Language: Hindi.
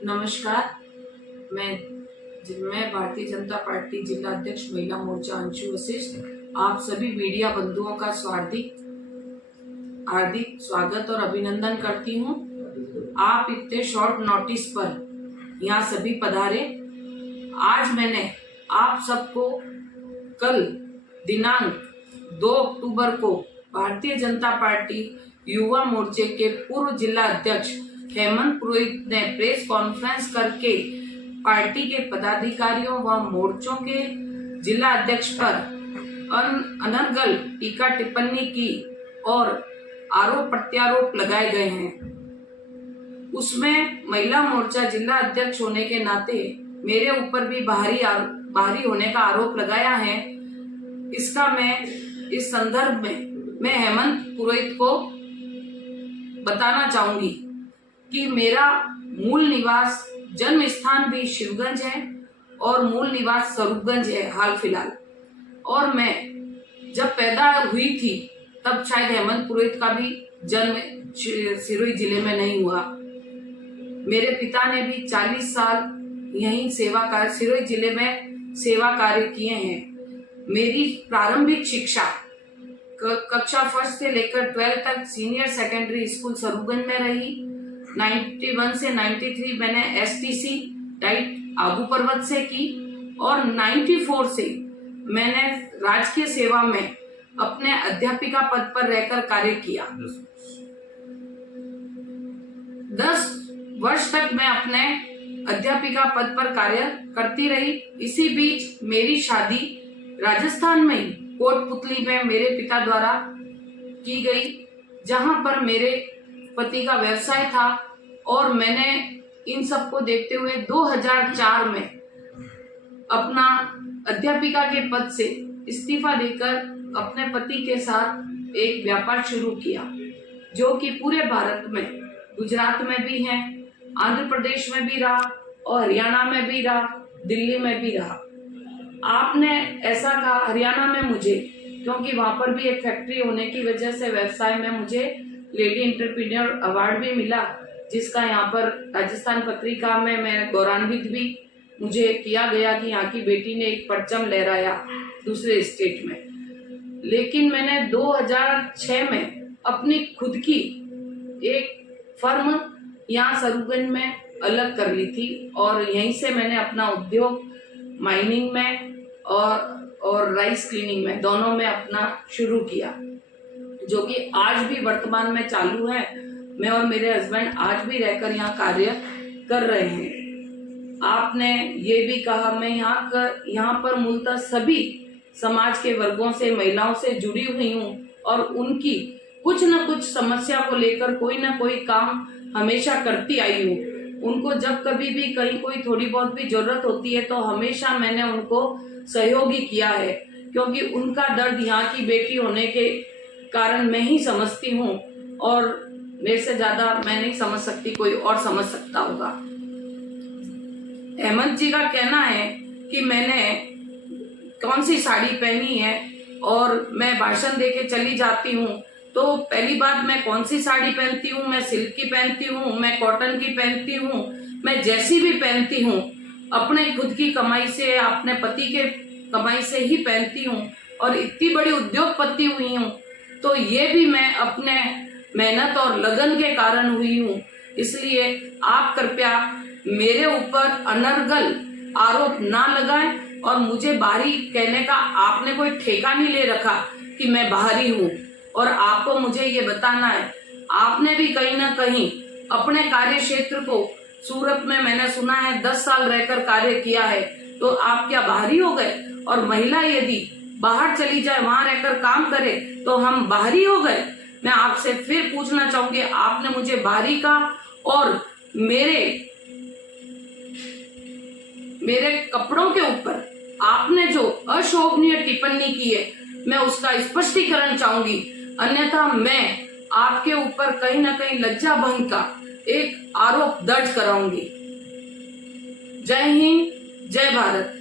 नमस्कार। मैं भारतीय जनता पार्टी जिला अध्यक्ष महिला मोर्चा अंशु वशिष्ठ आप सभी मीडिया बंधुओं का हार्दिक स्वागत और अभिनंदन करती हूँ। आप इतने शॉर्ट नोटिस पर यहाँ सभी पधारे। आज मैंने आप सबको कल दिनांक 2 अक्टूबर को भारतीय जनता पार्टी युवा मोर्चे के पूर्व जिला अध्यक्ष हेमंत पुरोहित ने प्रेस कॉन्फ्रेंस करके पार्टी के पदाधिकारियों व मोर्चों के जिला अध्यक्ष पर अनर्गल टीका टिप्पणी की और आरोप प्रत्यारोप लगाए गए हैं। उसमें महिला मोर्चा जिला अध्यक्ष होने के नाते मेरे ऊपर भी बाहरी होने का आरोप लगाया है। इसका मैं इस संदर्भ में मैं हेमंत पुरोहित को बताना चाहूंगी कि मेरा मूल निवास जन्म स्थान भी शिवगंज है और मूल निवास स्वरूपगंज है हाल फिलहाल। और मैं जब पैदा हुई थी तब शायद हेमंत पुरोहित का भी जन्म सिरोही जिले में नहीं हुआ। मेरे पिता ने भी 40 साल यहीं सिरोही जिले में सेवा कार्य किए हैं। मेरी प्रारंभिक शिक्षा कक्षा 1 से लेकर 12 तक सीनियर सेकेंडरी स्कूल स्वरूपगंज में रही। 91 से 93 मैंने STC डाइट आबू पर्वत से की और 94 से मैंने राजकीय सेवा में अपने अध्यापिका पद पर रहकर कार्य किया। 10 वर्ष तक मैं अपने अध्यापिका पद पर कार्य करती रही। इसी बीच मेरी शादी राजस्थान में ही कोटपुतली में मेरे पिता द्वारा की गई, जहां पर मेरे पति का व्यवसाय था। और मैंने इन सबको देखते हुए 2004 में अपना अध्यापिका के पद से इस्तीफा देकर अपने पति के साथ एक व्यापार शुरू किया, जो कि पूरे भारत में गुजरात में भी है, आंध्र प्रदेश में भी रहा और हरियाणा में भी रहा, दिल्ली में भी रहा। आपने ऐसा कहा हरियाणा में मुझे, क्योंकि वहां पर भी एक फैक्ट्री होने की वजह से व्यवसाय में मुझे लेडी एंटरप्रेन्योर अवार्ड भी मिला, जिसका यहाँ पर राजस्थान पत्रिका में मैं गौरवान्वित भी मुझे किया गया कि यहाँ की बेटी ने एक परचम लहराया दूसरे स्टेट में। लेकिन मैंने 2006 में अपनी खुद की एक फर्म यहाँ स्वरूपगंज में अलग कर ली थी और यहीं से मैंने अपना उद्योग माइनिंग में और राइस क्लीनिंग में दोनों में अपना शुरू किया, जो कि आज भी वर्तमान में चालू है। मैं और मेरे हस्बैंड आज भी रहकर यहाँ कार्य कर रहे हैं। आपने ये भी कहा, मैं यहाँ पर मूलतः सभी समाज के वर्गों से महिलाओं से जुड़ी हुई हूँ और उनकी कुछ न कुछ समस्या को लेकर कोई ना कोई काम हमेशा करती आई हूँ। उनको जब कभी भी कहीं कोई थोड़ी बहुत भी जरूरत होती है तो हमेशा मैंने उनको सहयोगी किया है, क्योंकि उनका दर्द यहाँ की बेटी होने के कारण मैं ही समझती हूँ और मेरे से ज्यादा मैं नहीं समझ सकती, कोई और समझ सकता होगा। हेमंत जी का कहना है कि मैंने कौन सी साड़ी पहनी है और मैं भाषण देके चली जाती हूँ। तो पहली बात, मैं कौन सी साड़ी पहनती हूँ? मैं सिल्क की पहनती हूँ, मैं कॉटन की पहनती हूँ, मैं जैसी भी पहनती हूँ अपने खुद की कमाई से, अपने पति के कमाई से ही पहनती हूँ और इतनी बड़ी उद्योगपति हुई हूँ तो ये भी मैं अपने मेहनत और लगन के कारण हुई हूँ। इसलिए आप कृपया मेरे ऊपर अनर्गल आरोप ना लगाएं और मुझे बाहरी कहने का आपने कोई ठेका नहीं ले रखा कि मैं बाहरी हूँ। और आपको मुझे ये बताना है, आपने भी कहीं ना कहीं अपने कार्य क्षेत्र को सूरत में मैंने सुना है 10 साल रहकर कार्य किया है, तो आप क्या बाहरी हो गए? और महिला यदि बाहर चली जाए, वहां रहकर काम करे तो हम बाहरी हो गए? मैं आपसे फिर पूछना चाहूंगी, आपने मुझे बाहरी का और मेरे कपड़ों के ऊपर आपने जो अशोभनीय टिप्पणी की है, मैं उसका स्पष्टीकरण चाहूंगी, अन्यथा मैं आपके ऊपर कहीं ना कहीं लज्जा भंग का एक आरोप दर्ज कराऊंगी। जय हिंद, जय भारत।